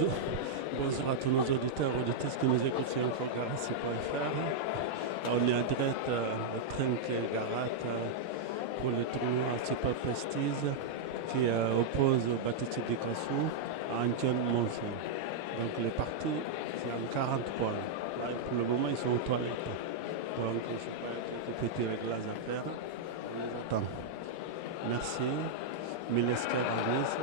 Bonjour. Bonjour à tous nos auditeurs et auditrices qui nous écoutent sur infogarassi.fr. On est en direct au Trinque Garat pour le tournoi Super Prestige qui oppose Baptiste Dikassou à John Monson. Donc les parties, c'est en 40 points. Là, pour le moment, ils sont aux toilettes. Donc je ne sais pas quelques petits réglages à faire. On les attend. Merci. Milesker Anis.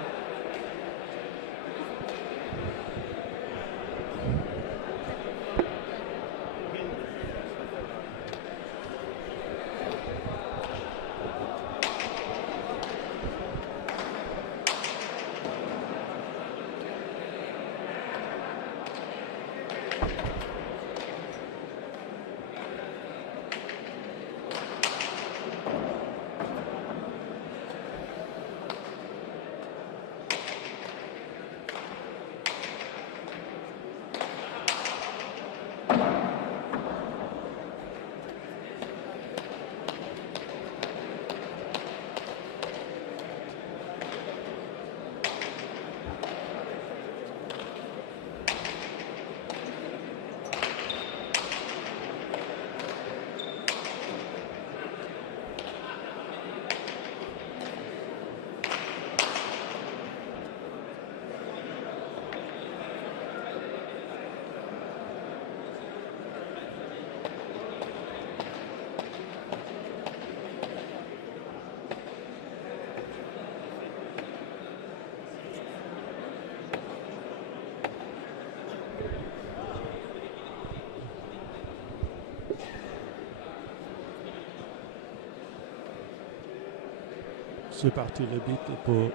C'est parti le but pour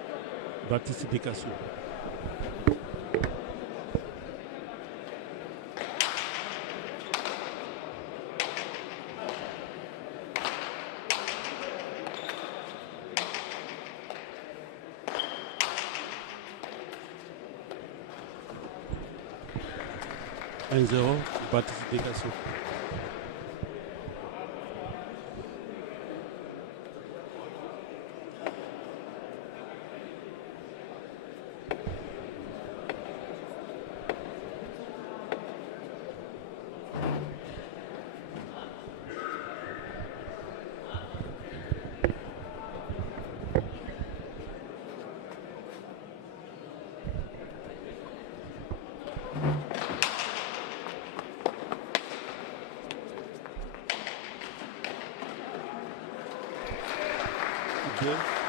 Baptiste Dikassou. Un 0 Baptiste Dikassou.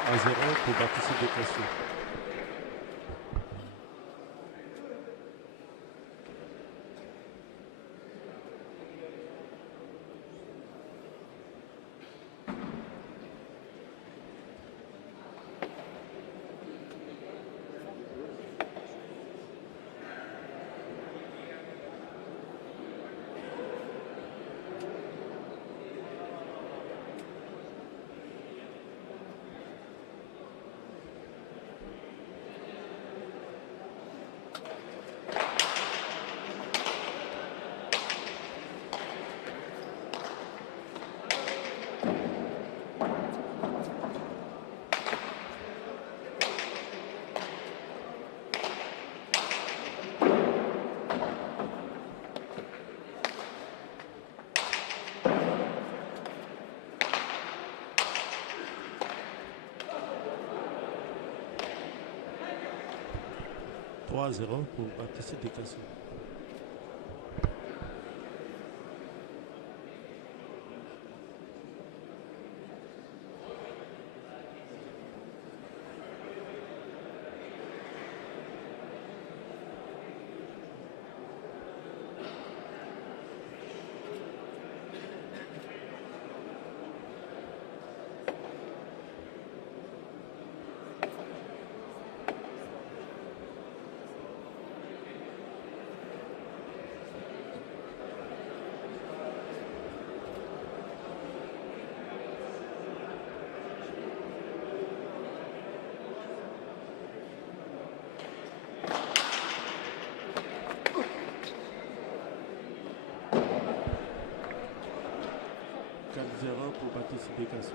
À 0 pour Baptiste Dikassou. Trois 0 pour Baptiste Dikassou. Pour Baptiste Dikassou.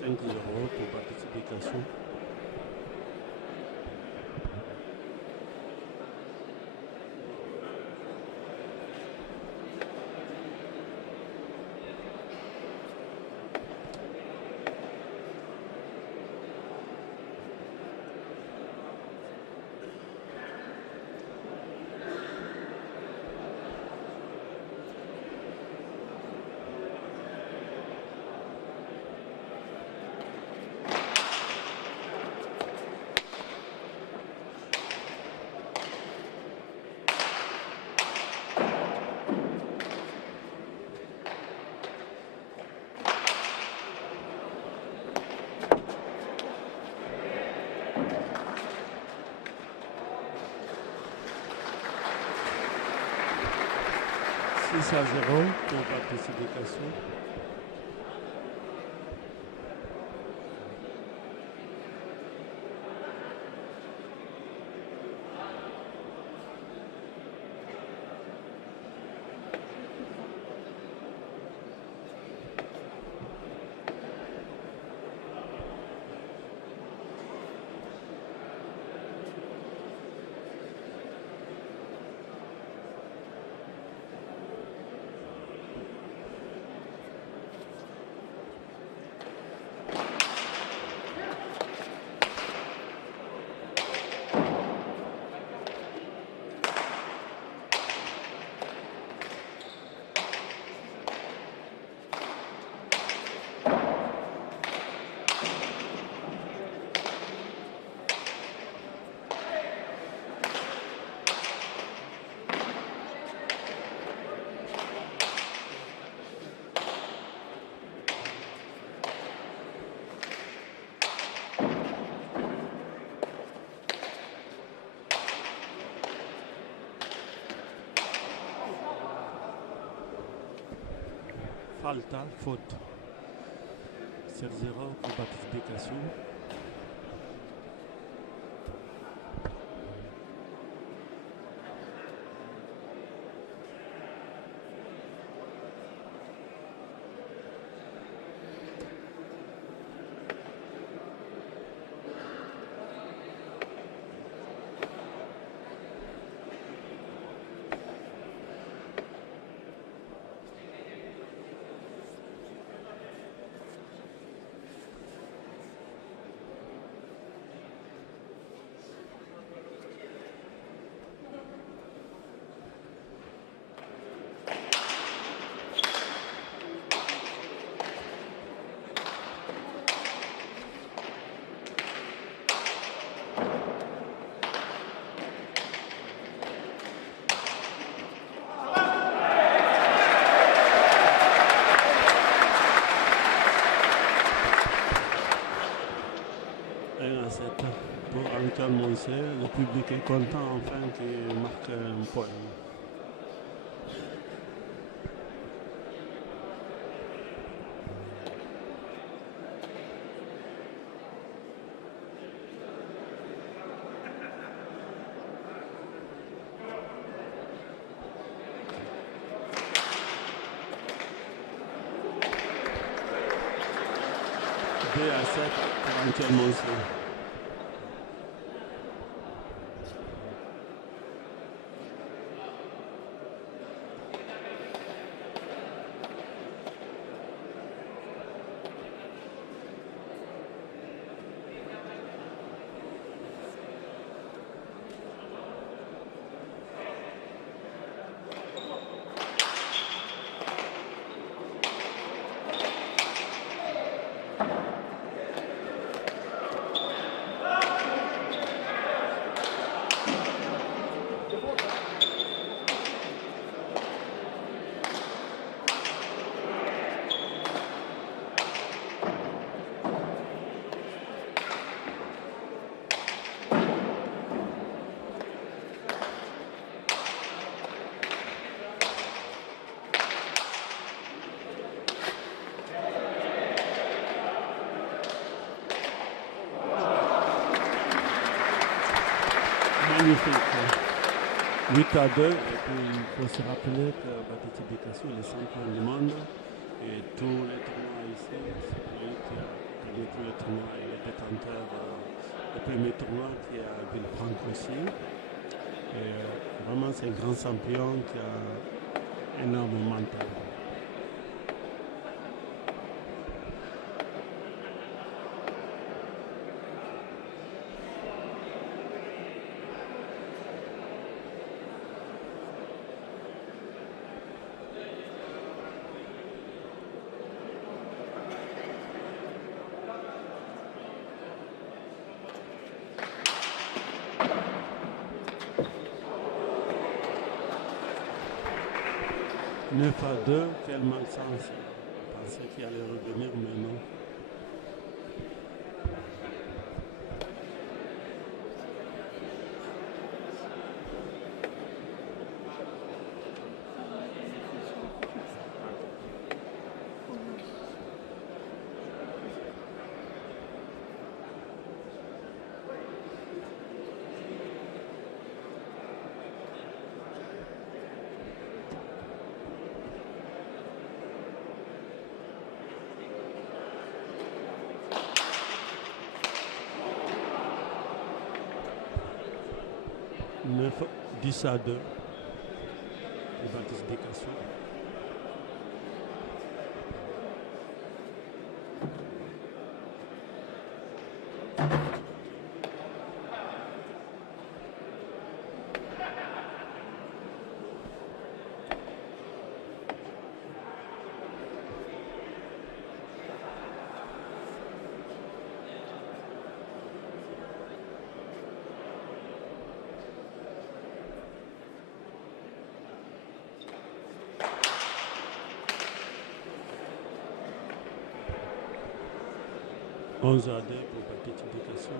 5 euros pour participation. À 0 pour participation. Falta, faute. C'est 0 pour participation. Pour Antoine Moncé, le public est content enfin qu'il marque un point. Deux à 7 pour Antoine Moncé. Magnifique. 8 à 2. Et puis il faut se rappeler que Batiti Picasso est le champion du monde et tous les tournois ici, c'est lui qui a gagné tous les tournois et le détenteur du premier tournoi qui est à Villefranche aussi. Et vraiment, c'est un grand champion qui a énormément de talent. Neuf à 2, quel malchance. Je pensais qu'il allait revenir, mais non. Neuf, 10 à 2. Le Baptiste Descassous. Onze à 2 pour Baptiste Descassous.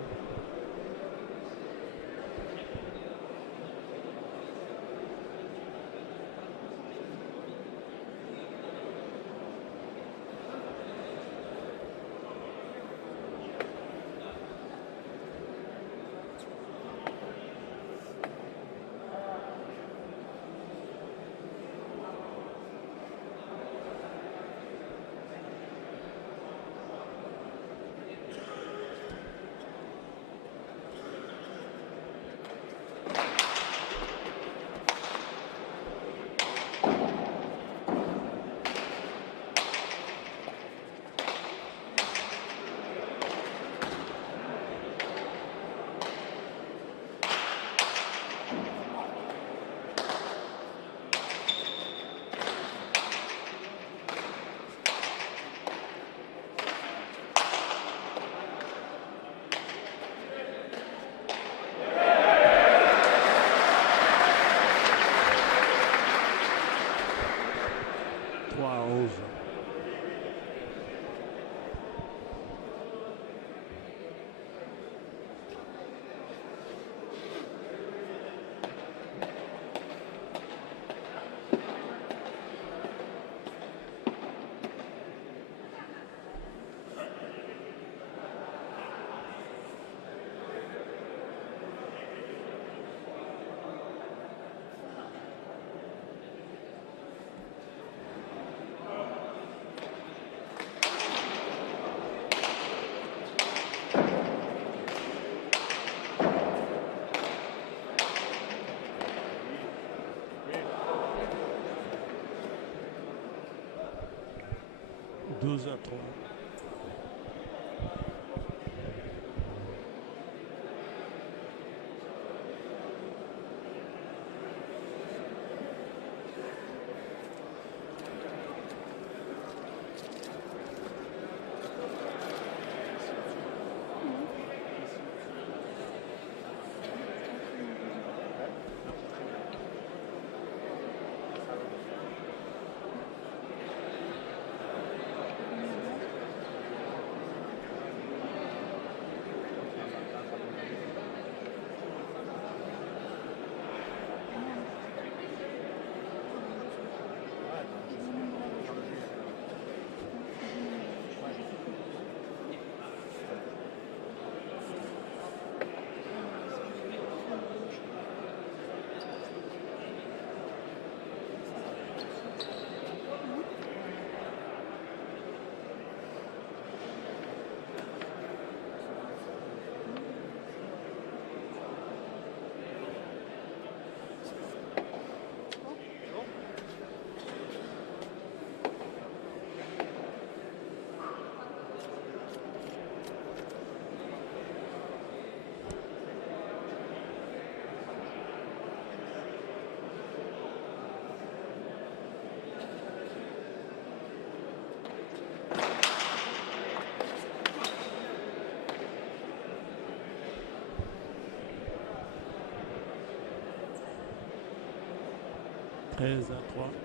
Douze à 3. 13-3.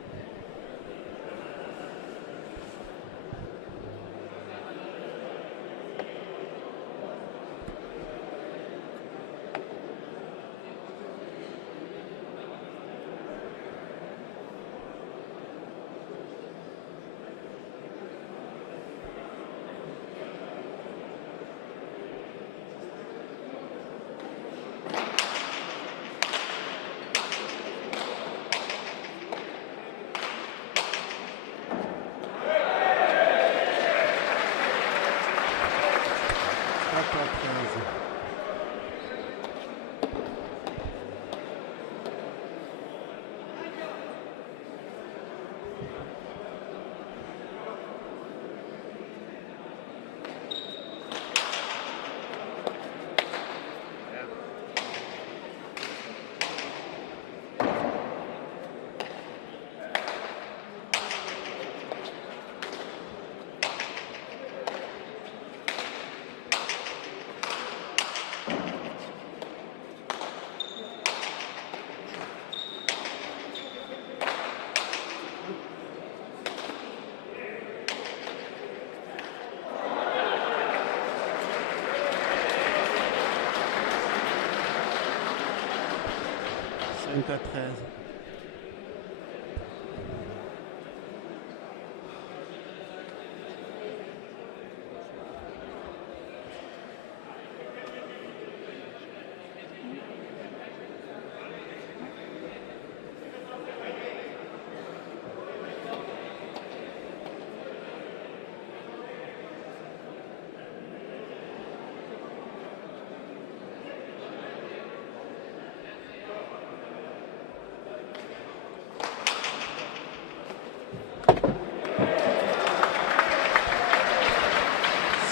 Cinq à 13.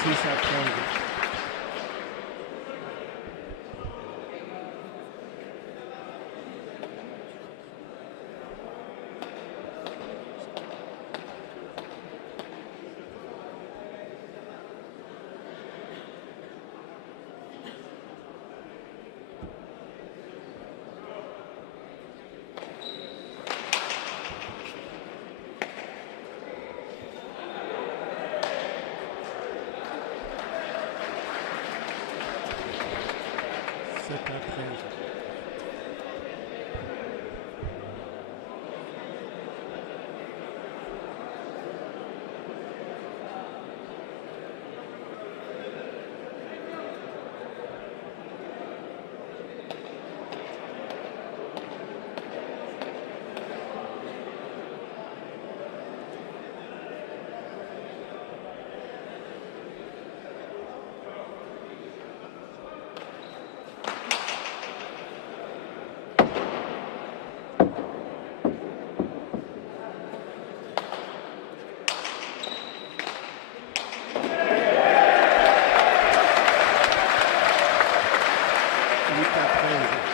Six à 13. Sept à 13. Huit à 13.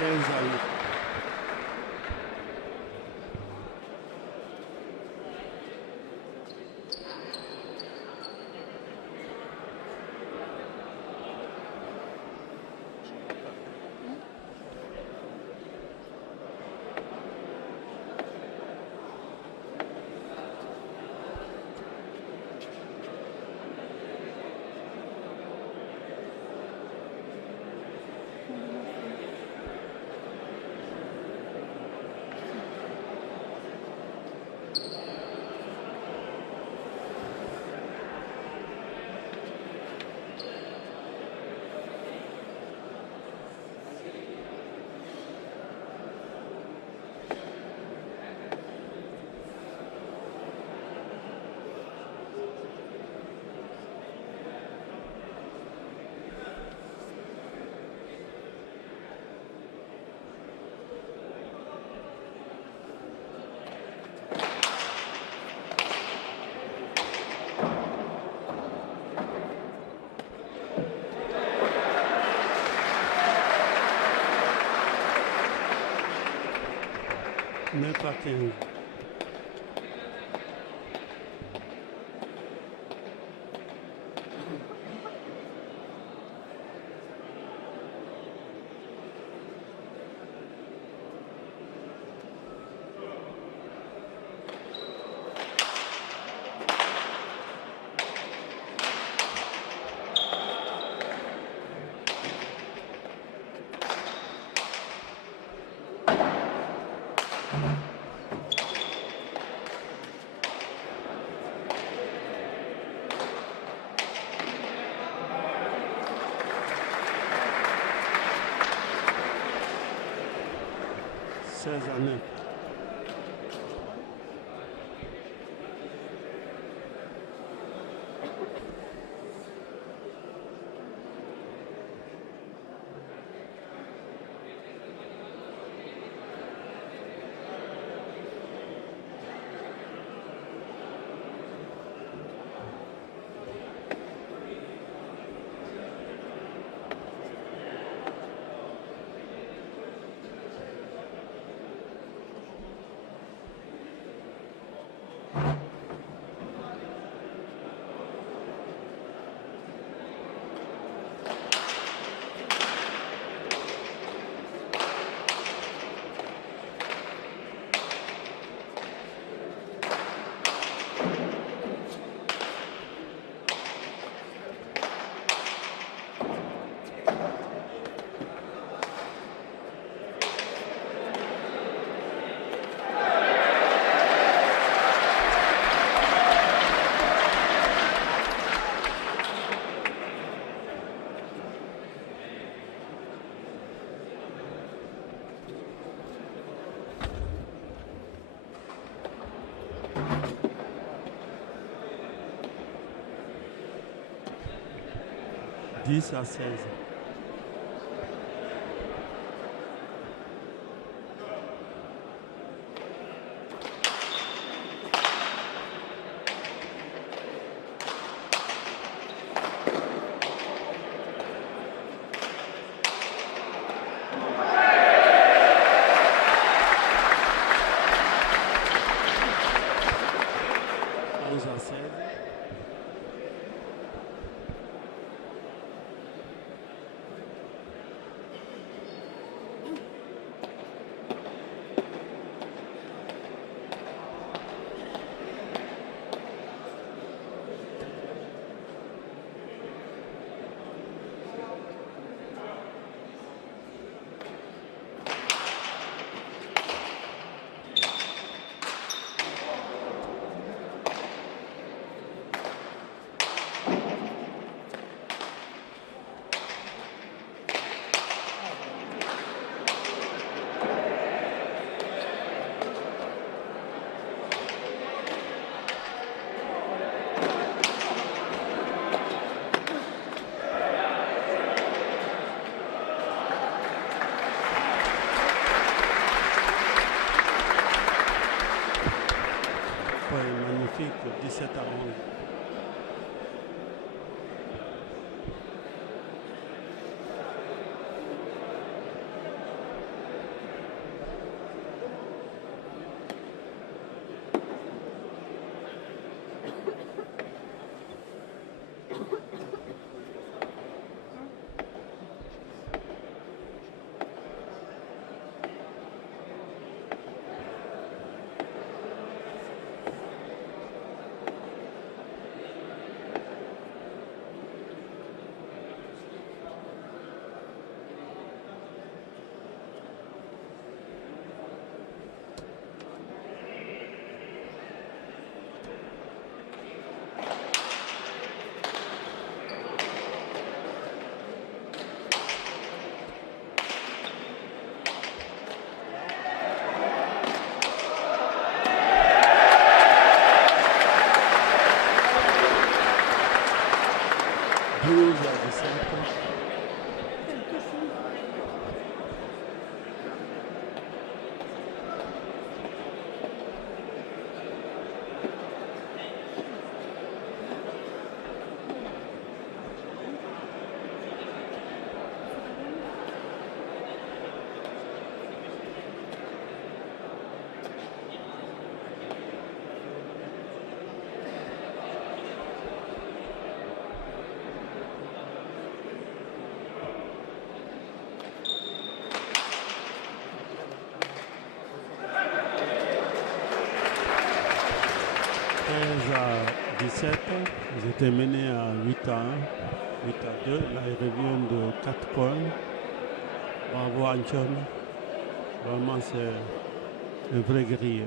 15-8. Mais pas 15. Seize à 9. Dix à 16. Onze à 16. 12 à 17. 13 à 17, ils étaient menés à 8 à 1, 8 à 2. Là, ils reviennent de 4 points. Bravo Anchon. Vraiment, c'est un vrai guerrier.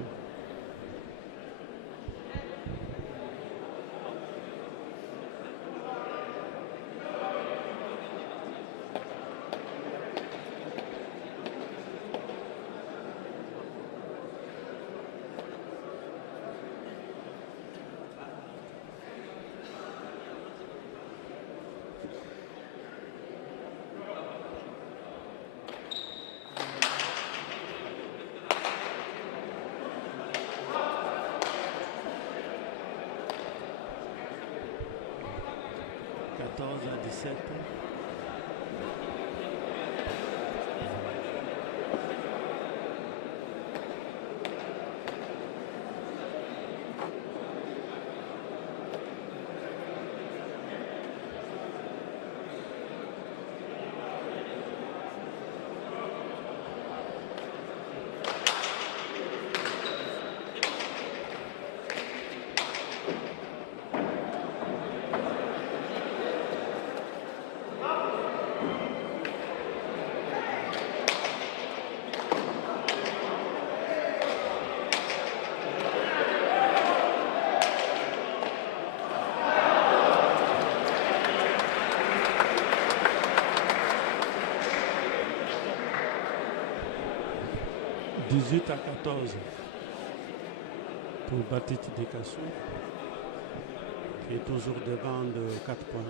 À 17. « 18 à 14 pour Batic de Cassou, qui est toujours devant de 4 points.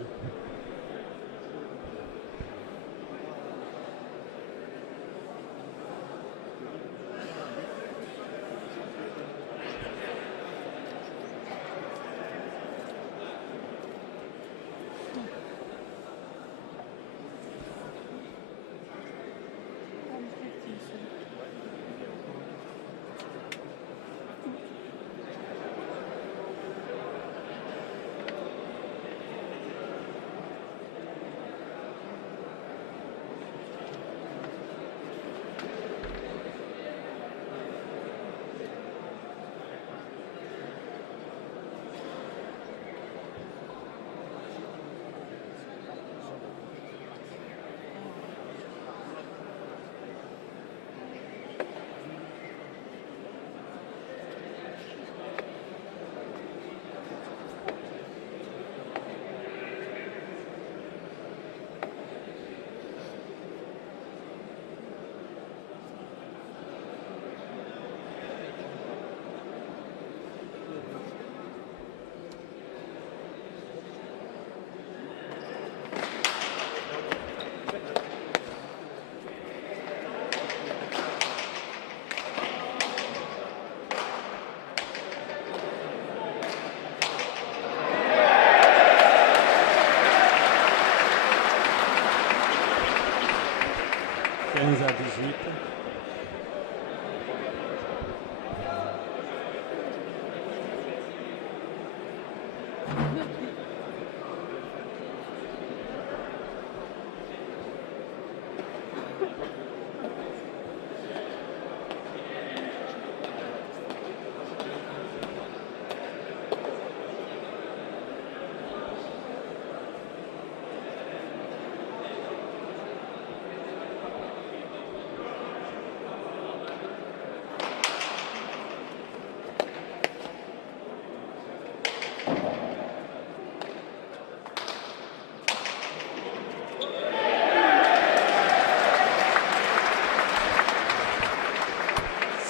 À 18.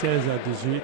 À 18.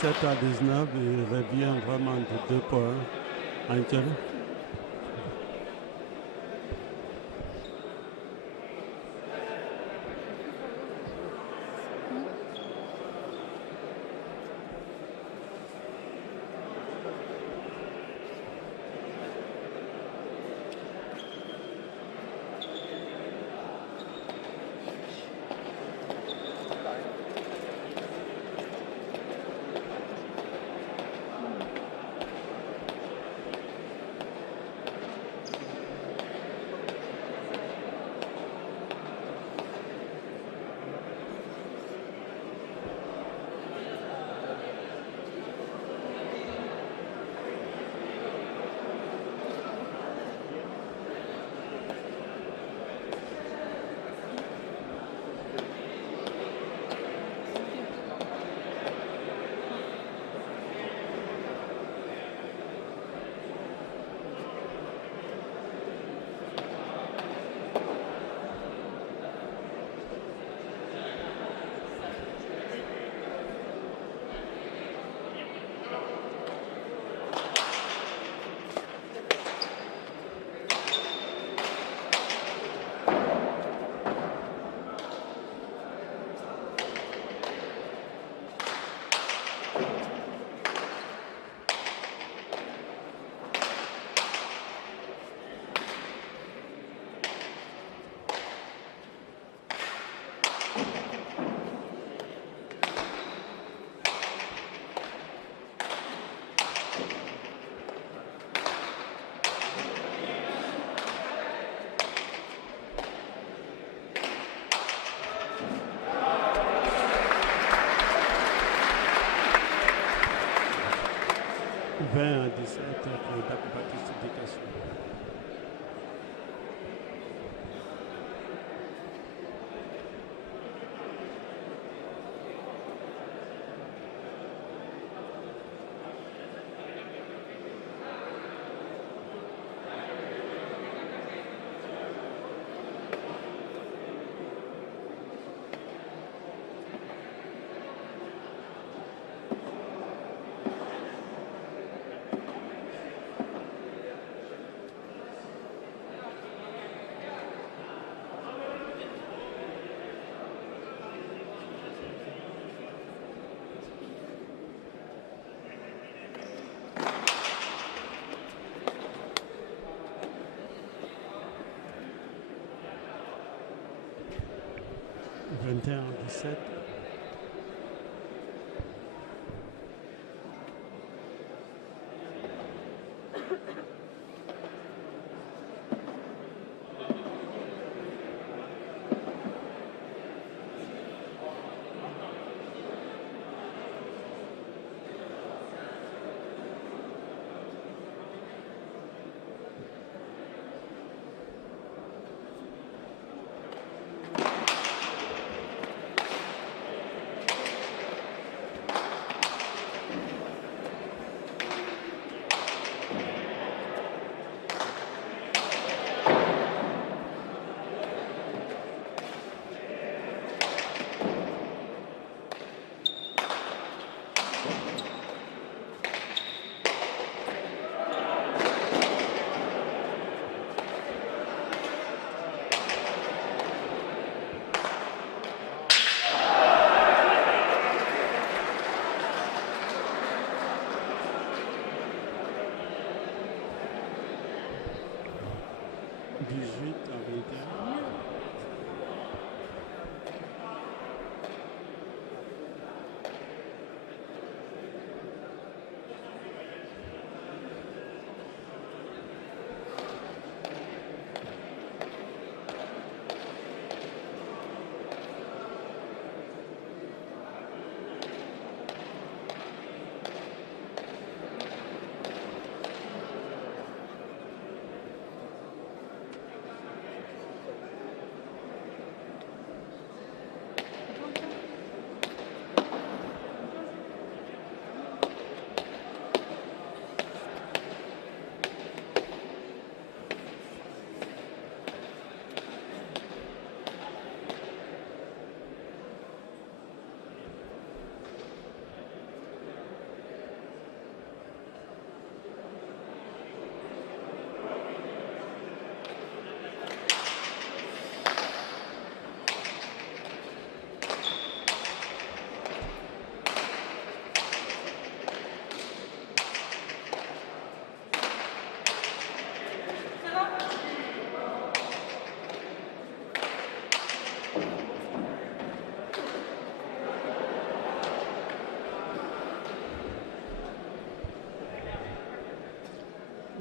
17 à 19, il revient vraiment de 2 points. Angel. « 20 à 17 pour Baptiste Décassou. « 21 à 17.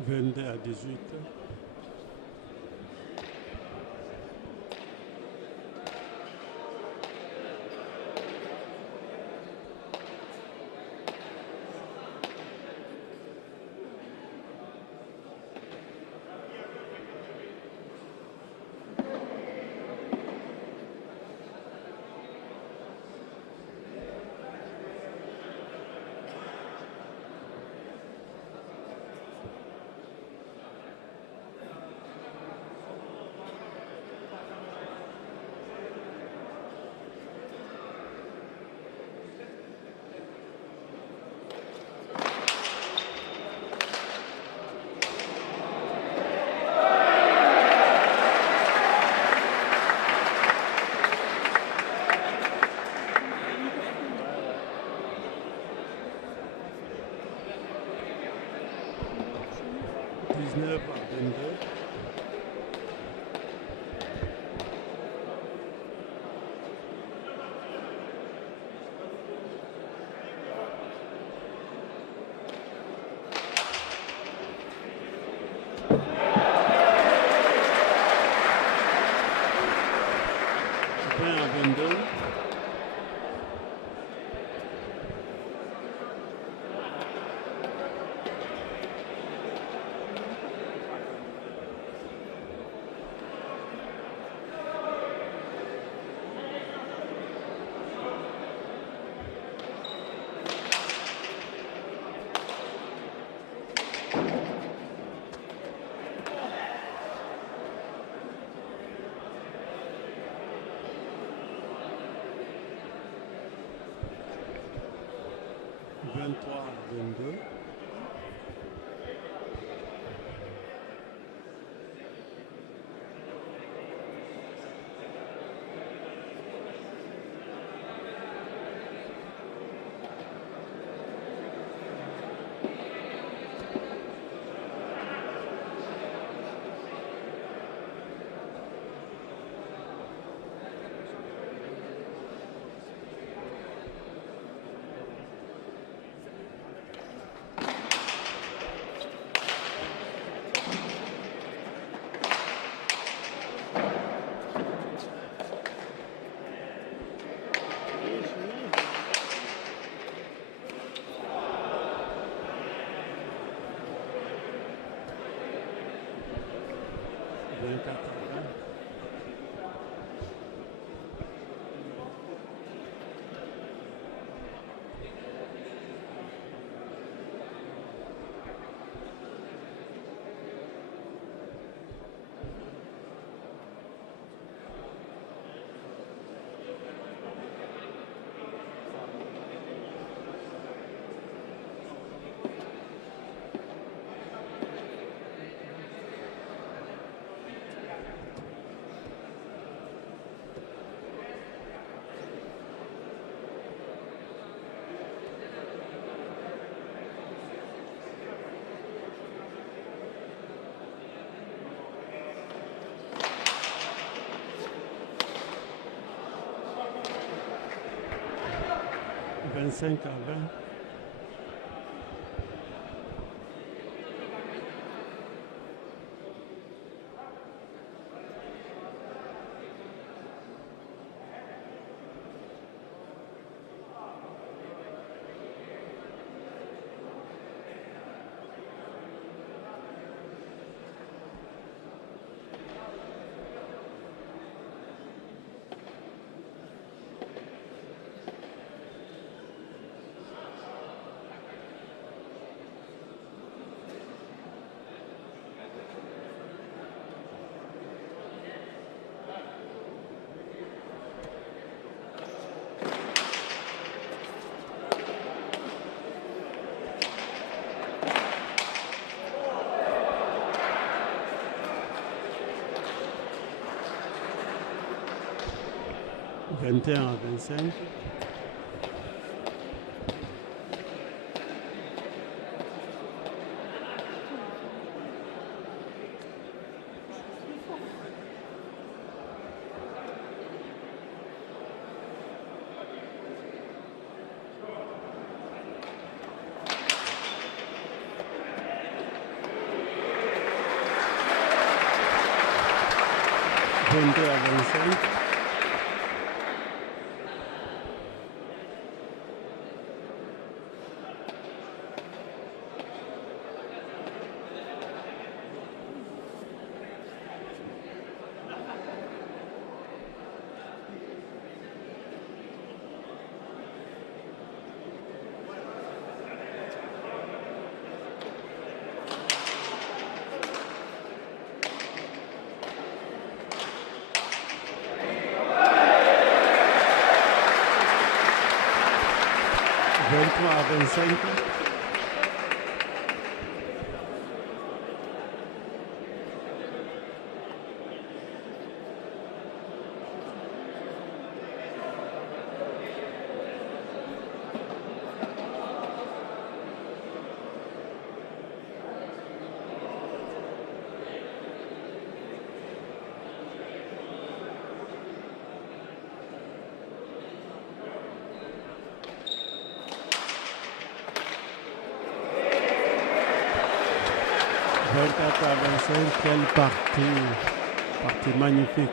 22-18. (23-22). (25-20). (21-25). 32 à 25. À 25. À 25, quelle partie magnifique.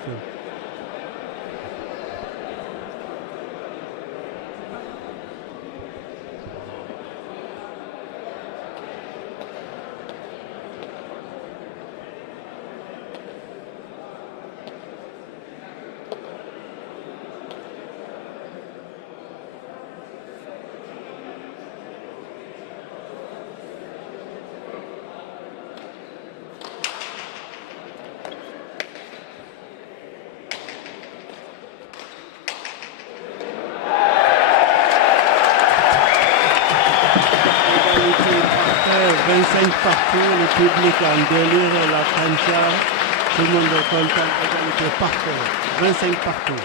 Partout, le public en délire, la cancha, tout le monde est content, égalité partout, 25 partout.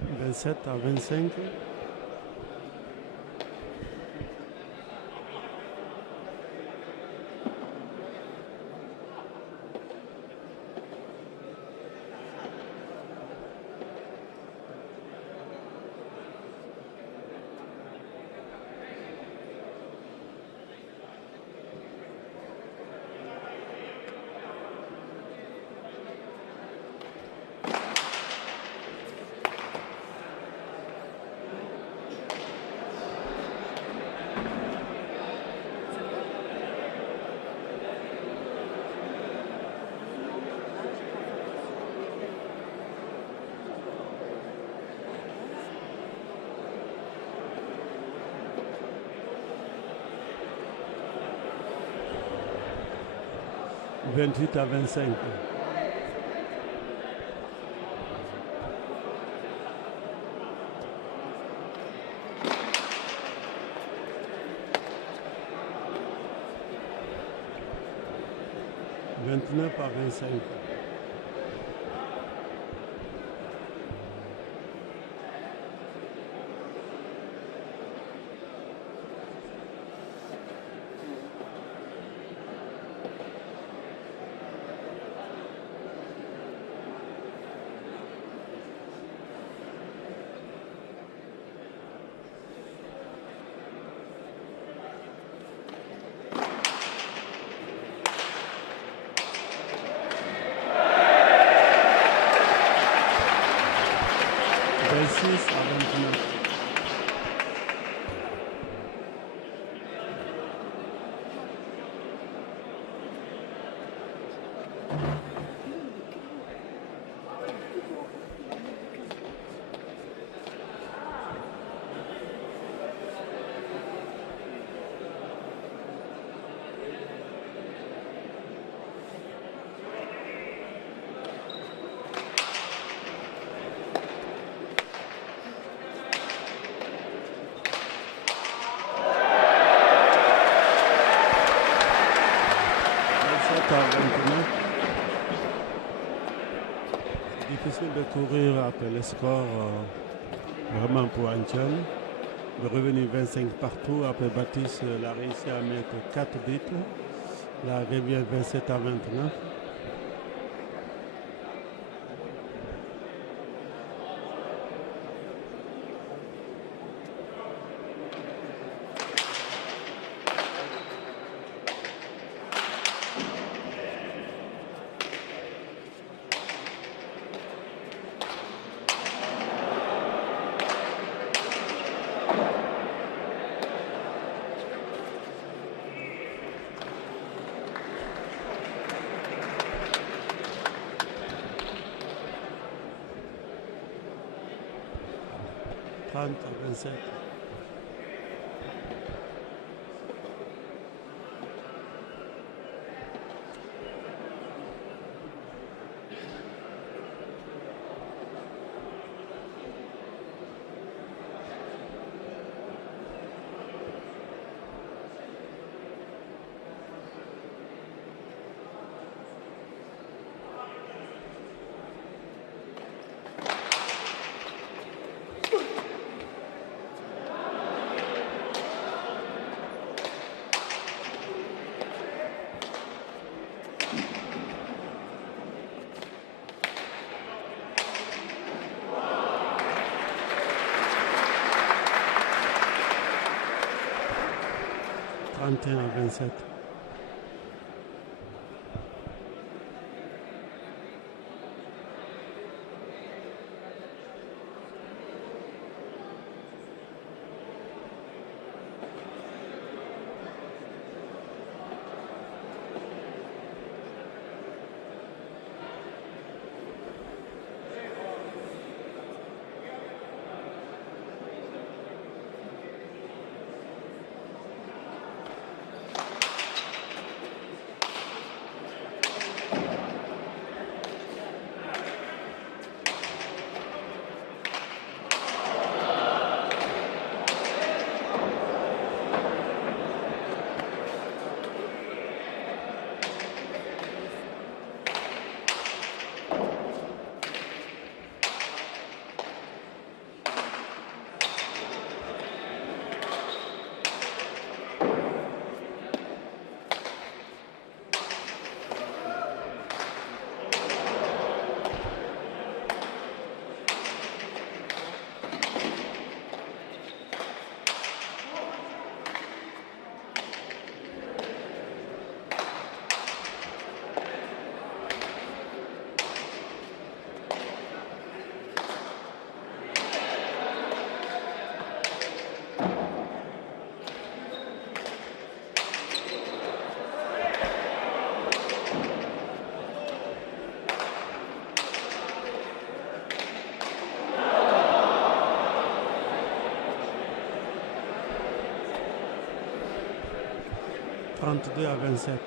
À 25. À 25. 28 à 25. 29 à 25. À 29. C'est difficile de courir après le score vraiment pour Antoine. Le revenu 25 partout. Après Baptiste l'a réussi à mettre 4 buts. Là revient 27 à 29. À 27. À 27. Trente-deux à 27.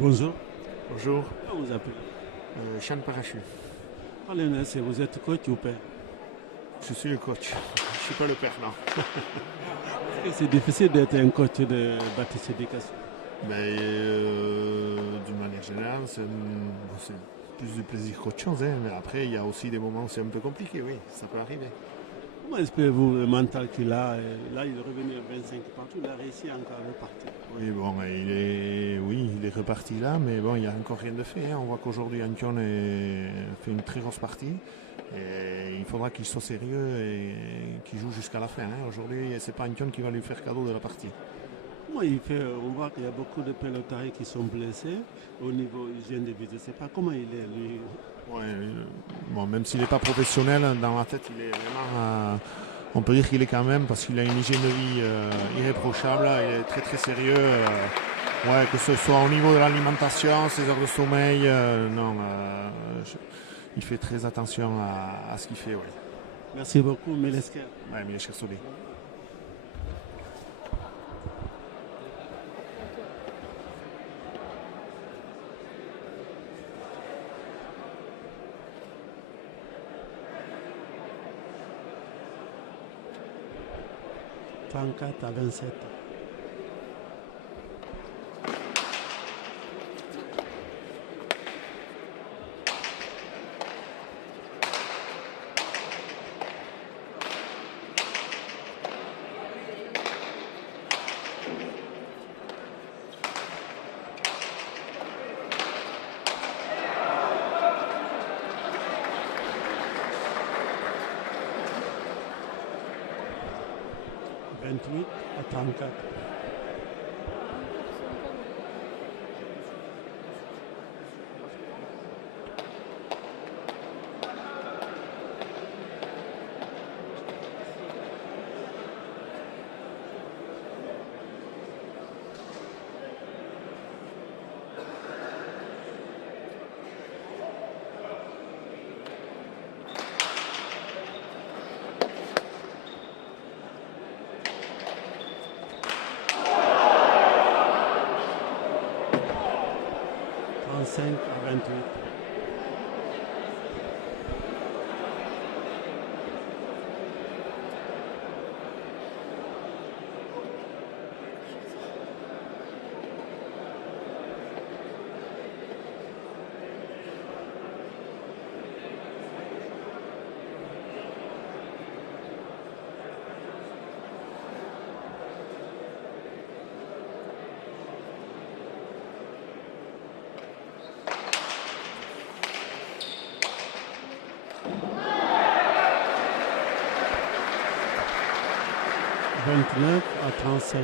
Bonjour. Bonjour, Comment vous appelez? Sean Parachu. Parlez-nous, si vous êtes coach ou père. Je suis le coach. Je suis pas le père, non. Est-ce que c'est difficile d'être un coach de bâtisse d'éducation? D'une manière générale, c'est plus du plaisir qu'autre chose, hein. Mais après, il y a aussi des moments où c'est un peu compliqué, oui, ça peut arriver. Comment expliquez-vous le mental qu'il a? Là, il est revenu à 25 partout, il a réussi encore à repartir. Oui, bon, il est reparti là, mais bon, il n'y a encore rien de fait, hein. On voit qu'aujourd'hui, Antion fait une très grosse partie. Et il faudra qu'il soit sérieux et qu'il joue jusqu'à la fin, hein. Aujourd'hui, c'est pas Antion qui va lui faire cadeau de la partie. Comment il fait? On voit qu'il y a beaucoup de pelotari qui sont blessés au niveau hygiène de vie. Je ne sais pas comment il est, lui. Ouais, bon, même s'il n'est pas professionnel, dans la tête, il est vraiment. On peut dire qu'il est quand même, parce qu'il a une hygiène de vie irréprochable, il est très très sérieux. Ouais, que ce soit au niveau de l'alimentation, ses heures de sommeil, non, il fait très attention à ce qu'il fait. Ouais, Merci beaucoup, Melesker. ouais, mais il est cher solide. « 34 à 27. « 28 à 34. » Cinq à 28. « 29 à 35. »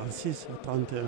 36 à 31.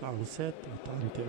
Trente-sept à 31.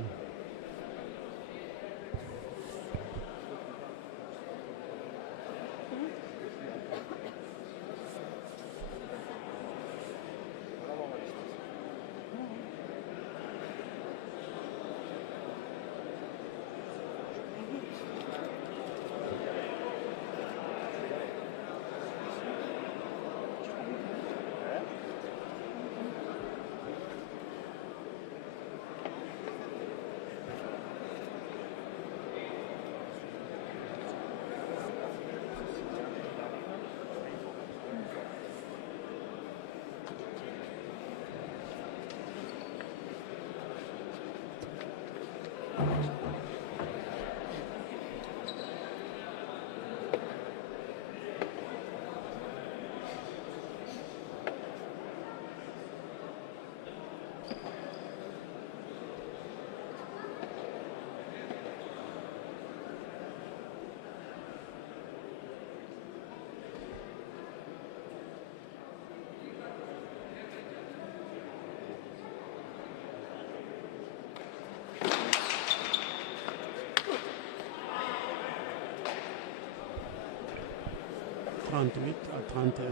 Trente-huit à 31.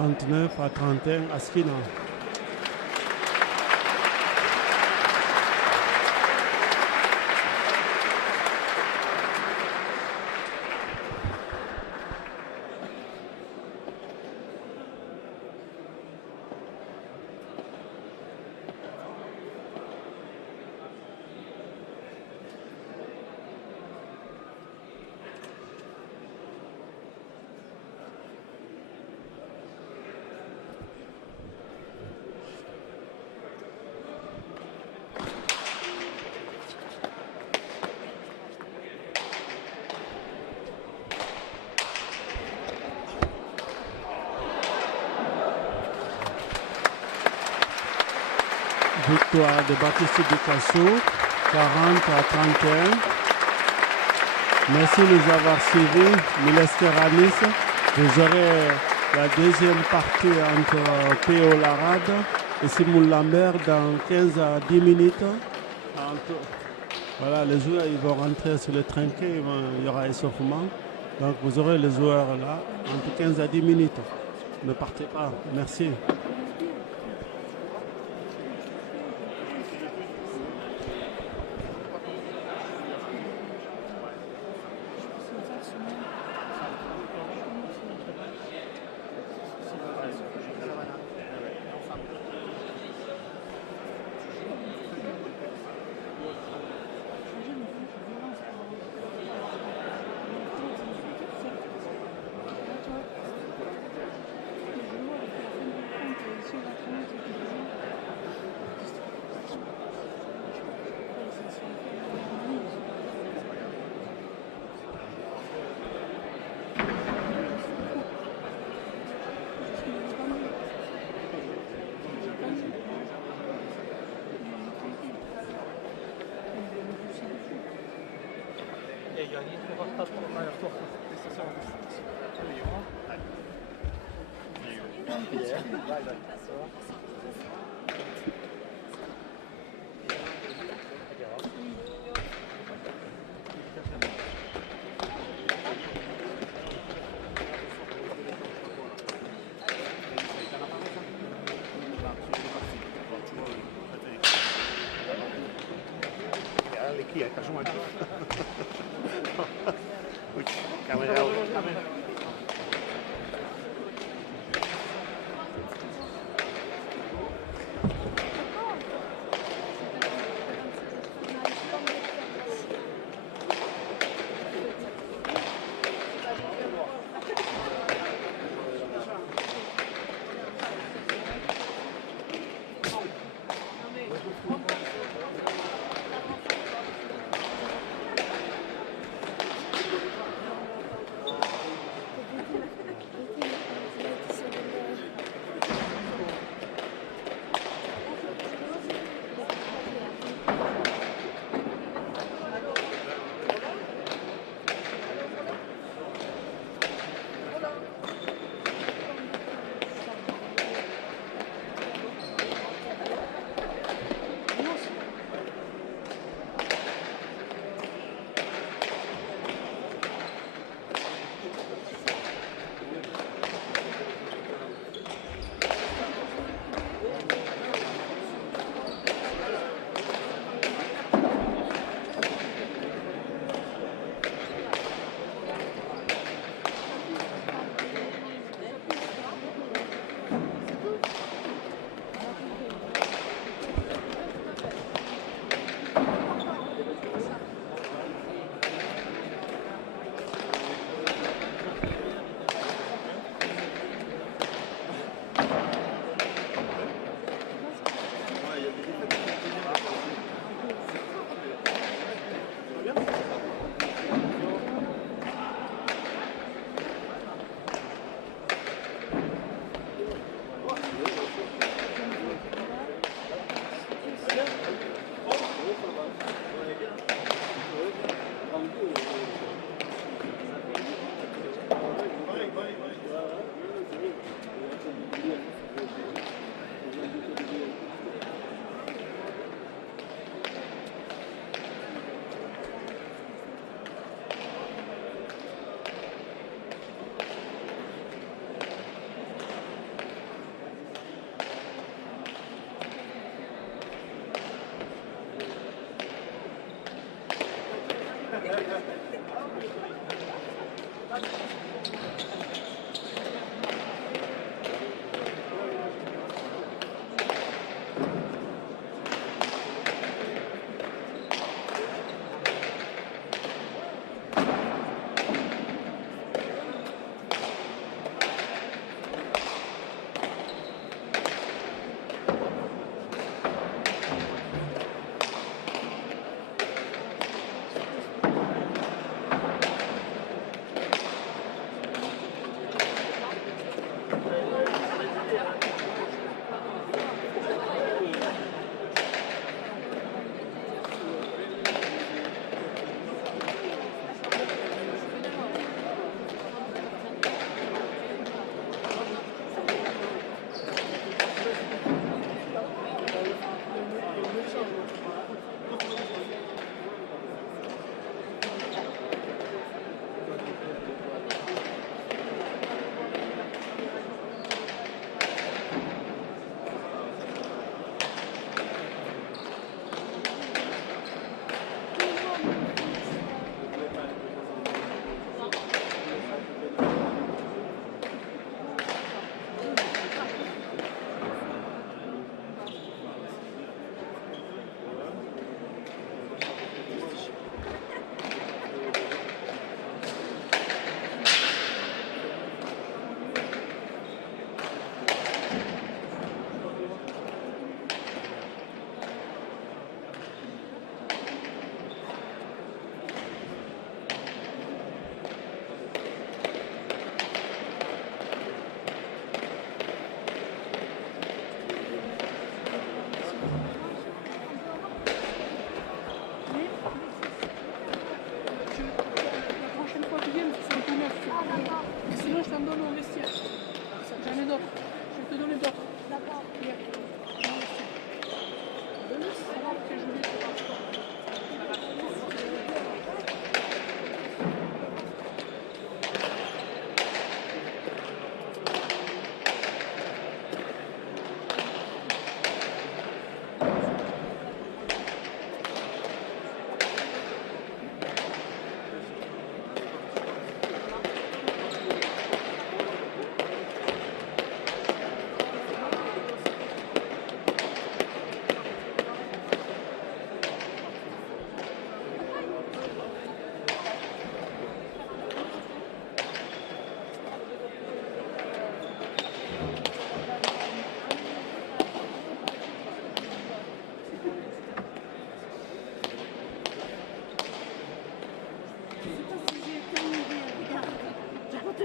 Trente-neuf à 31 Askina. Victoire de Baptiste Picasso, 40 à 31. Merci de nous avoir suivis. Milesteranis. Vous aurez la deuxième partie entre P.O. Larade et Simon Lambert dans 15 à 10 minutes. Voilà, les joueurs ils vont rentrer sur le trinquet, il y aura échauffement. Donc vous aurez les joueurs là entre 15 à 10 minutes. Ne partez pas. Merci.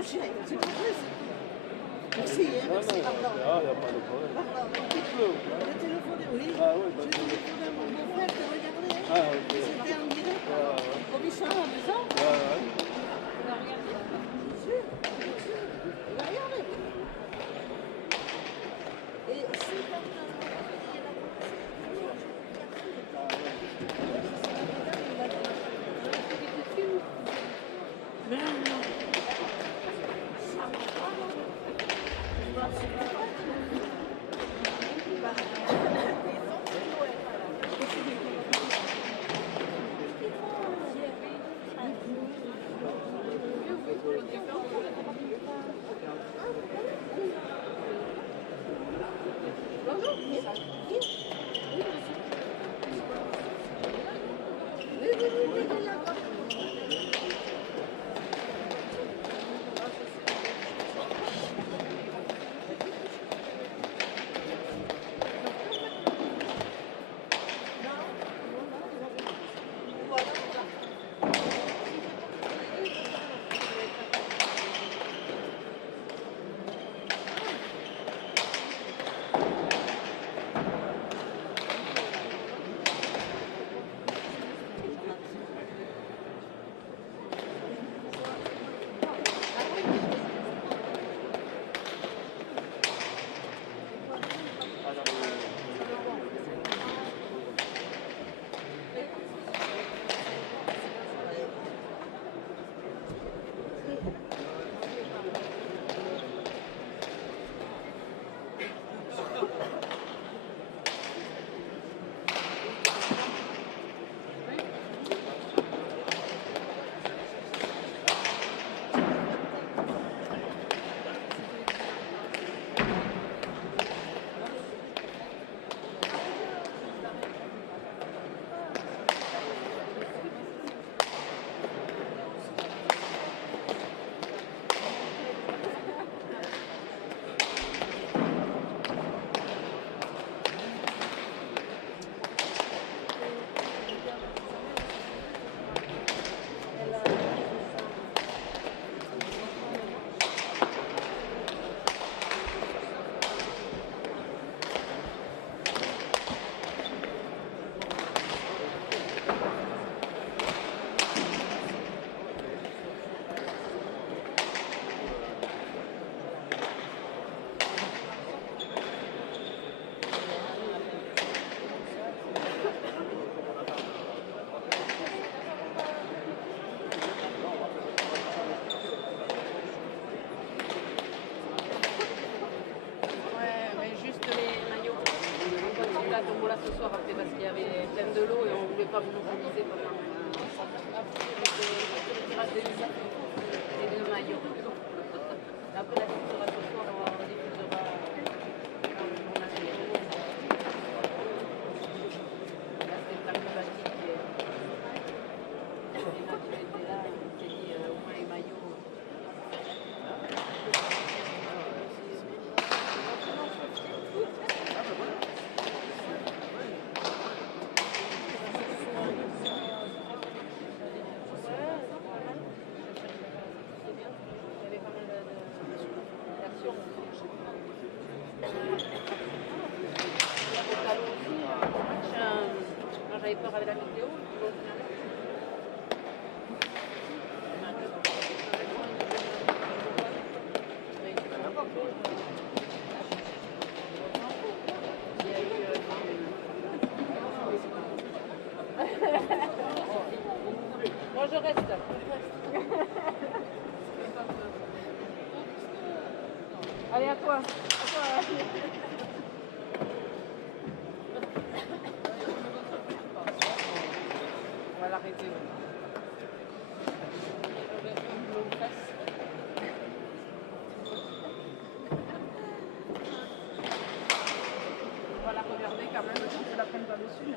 c'est pas vrai, c'est tout. Merci, hein, merci, pardon. Ah, il n'y a pas de problème. Pardon. Il pleut. J'ai téléphoné, oui. Ah oui, J'ai téléphoné à mon beau-frère, t'as regardé, hein. Ah, ok. C'était en direct. Ouais. Comme ils sont à la maison. Ouais. On a regardé. Bien sûr, bien sûr. On a regardé. Et si quand il y a la mais non. Ce soir après parce qu'il y avait plein de l'eau et on ne voulait pas monopoliser pendant le tirage des deux maillots. Après la diffusera ce soir, on diffusera quand on a fait la spectacle bâtique. Et Mathieu était là, on s'est dit au moins les maillots. J'avais peur avec la météo. Moi je reste. Allez, à toi. On va l'arrêter maintenant. On va la regarder quand même, je ne la prenne pas dessus.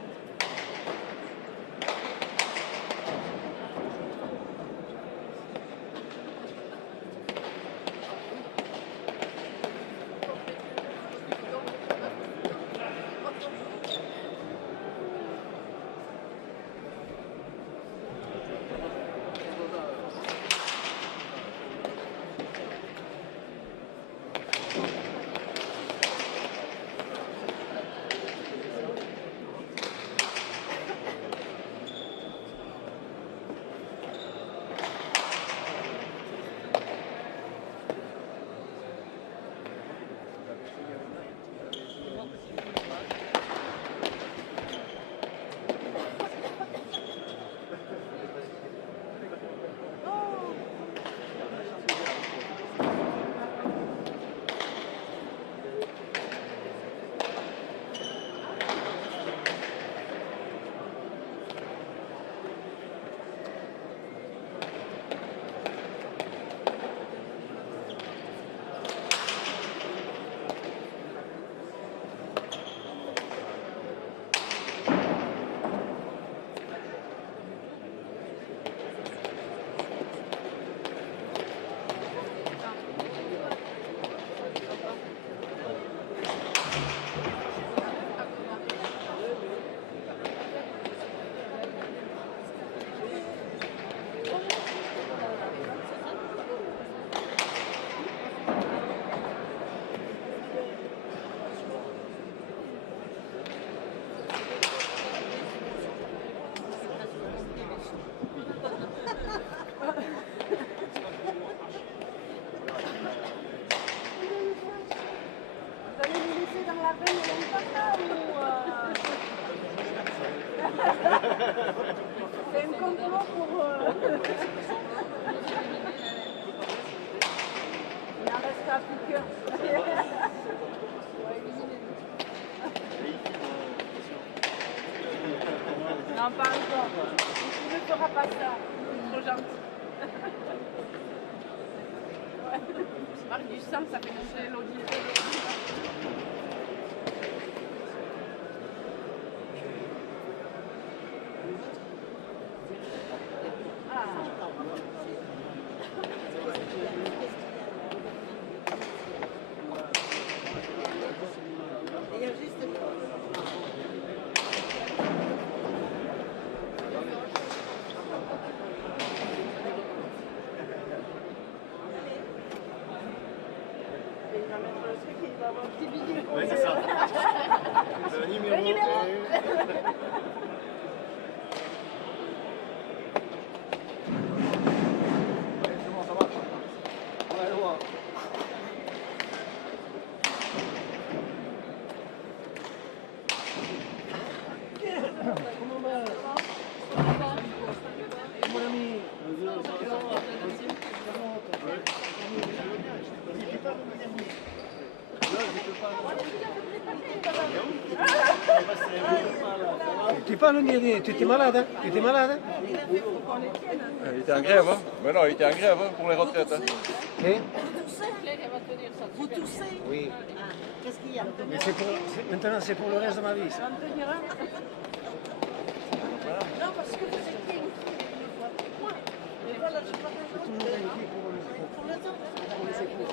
C'est un complot pour... Il n'en restera plus qu'un. Non, pas encore. Il ne fera pas ça. C'est trop gentil. Ouais. Marque du sang, ça fait monter l'audience. Oui, c'est ça. Le numéro. Tu pas nous dire, tu étais malade, hein? Tu étais malade, hein? Il était en grève, hein? Mais non, il était en grève hein, pour les retraites. Hein. Hein? Vous toussez? Oui. Qu'est-ce qu'il y a? Mais maintenant, c'est pour le reste de ma vie. Ça. Non, parce que vous étiez inquiet une fois. Moi, mais voilà, je partage Tout le monde est inquiet pour les échos. pour les autres. Pour les échos.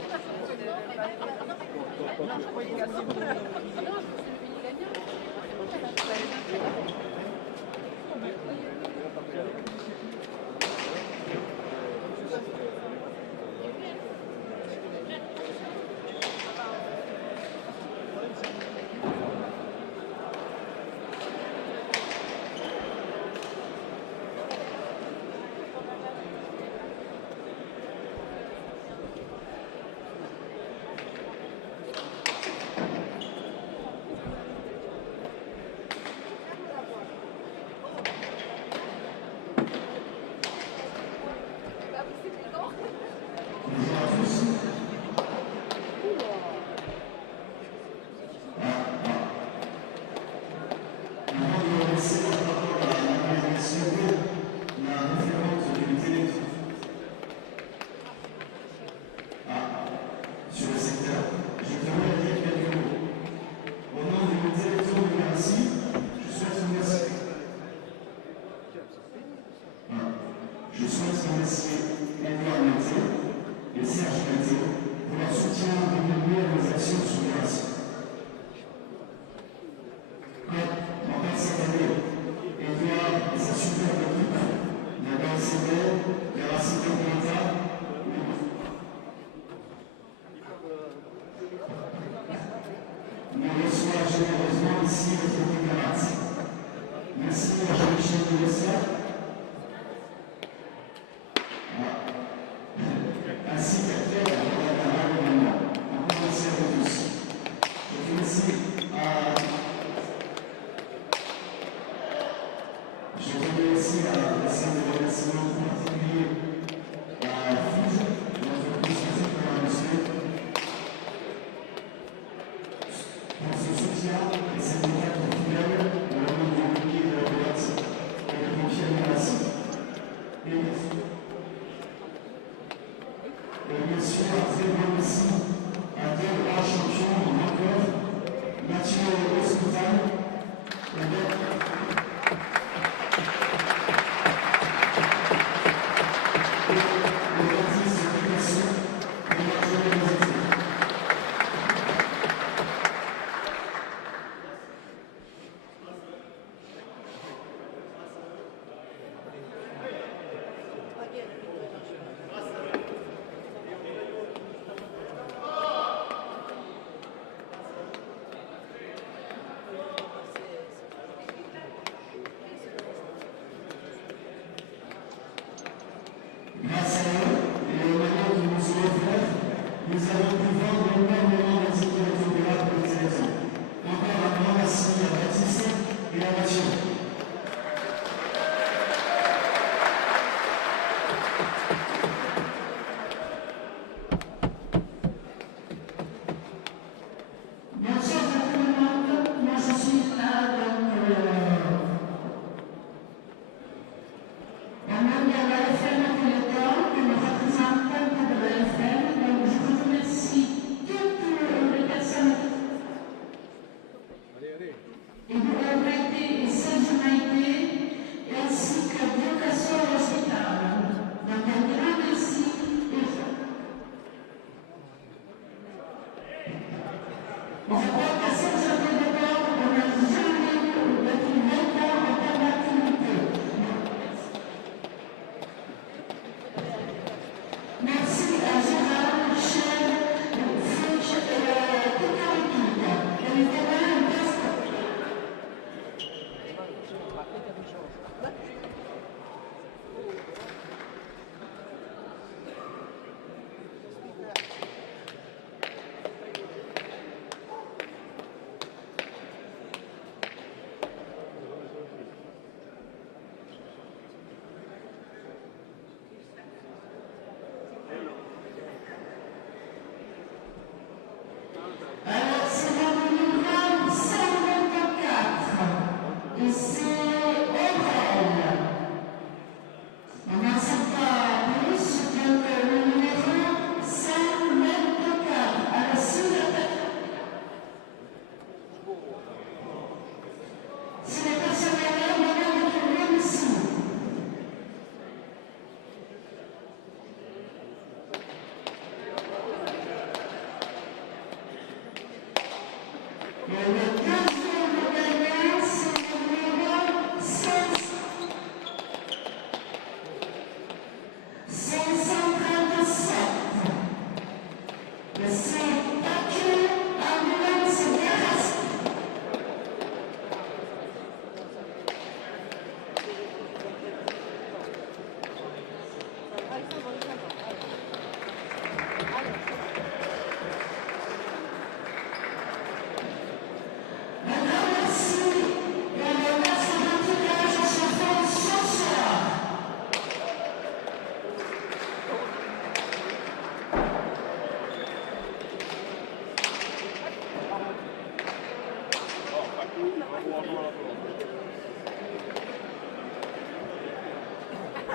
Bon,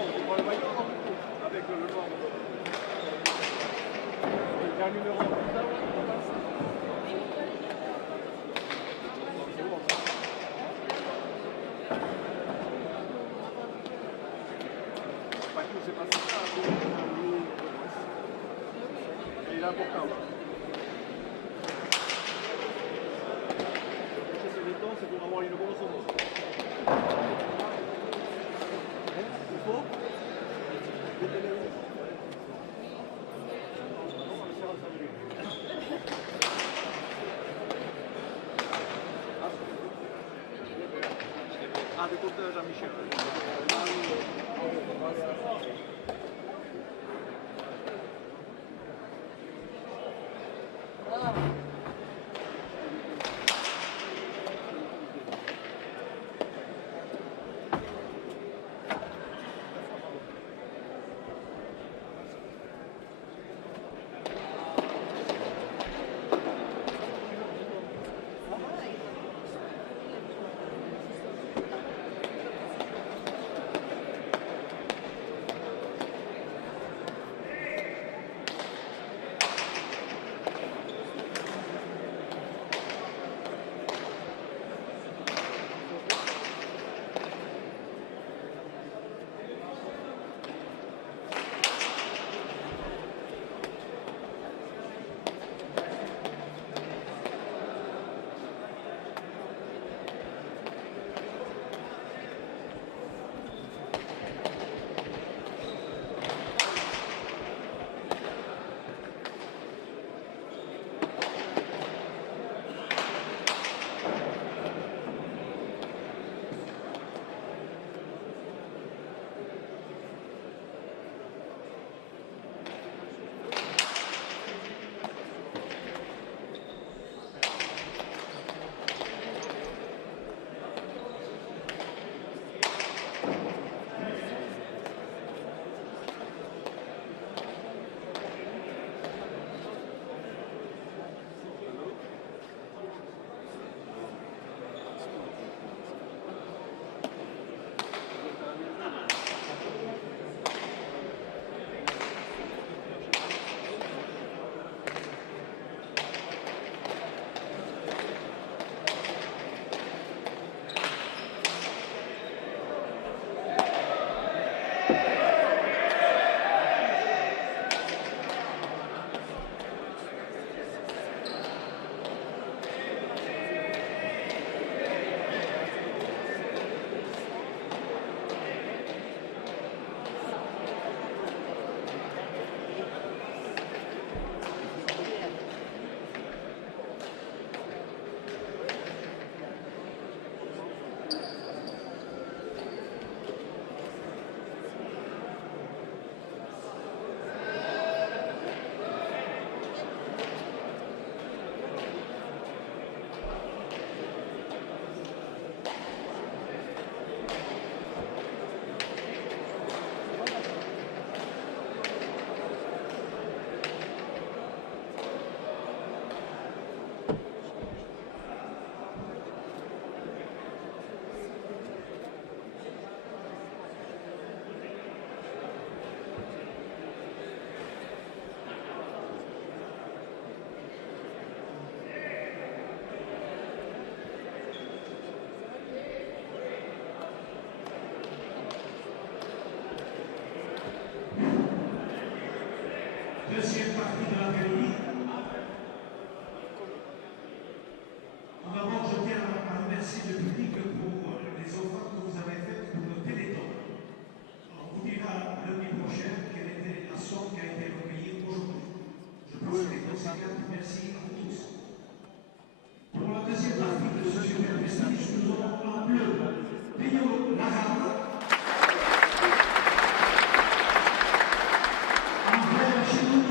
on prend le maillot avec le noir. Il y a un numéro comme ça, ouais. C'est pas ça, il est important. C'est le temps, c'est pour avoir une bonne somme. Il faut ah, des comptes Jean-Michel. Deuxième partie de la théorie. En avant, je tiens à remercier le public pour les offres que vous avez faites pour le Téléthon. On vous dira lundi prochain quelle était la somme qui a été recueillie aujourd'hui. Je pense que les conséquences, merci à vous tous. Pour la deuxième partie de ce super prestige, nous aurons en bleu Léo Lagarde. En vert, chez nous,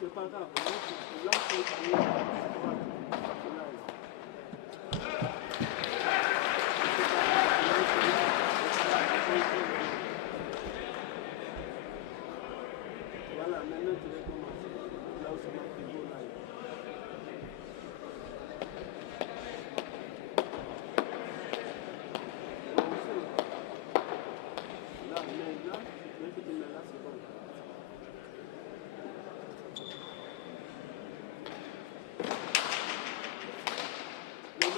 C'est pas grave, là c'est voilà, maintenant tu vas commencer. Là où c'est marqué go live. Là, dès que tu mets là, c'est bon. Non,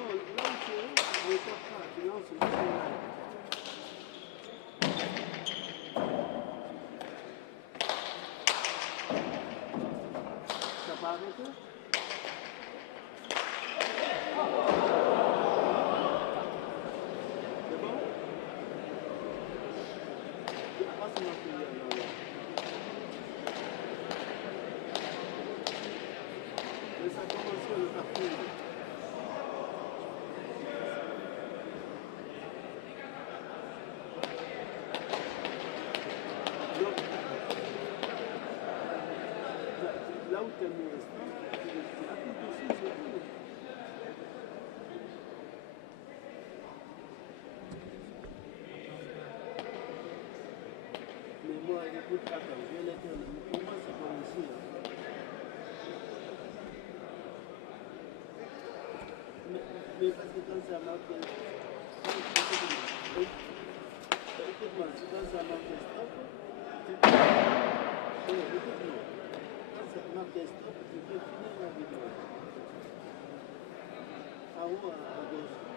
là où tu es, on ne sort pas, tu lances le go live. Ça va arrêter? C'est bon? Il n'y a pas ce matériel là. Mais ça commence sur le parcours. Donc, là où tu as mis l'instant, tu appuies dessus, c'est tout. Mais moi, écoute, attends, je viens d'être pour moi, c'est comme ici. Là. Mais parce que quand ça marque, écoute-moi, quand ça marque stop, écoute-moi, quand ça marque stop, tu peux finir la vidéo. En haut, à gauche.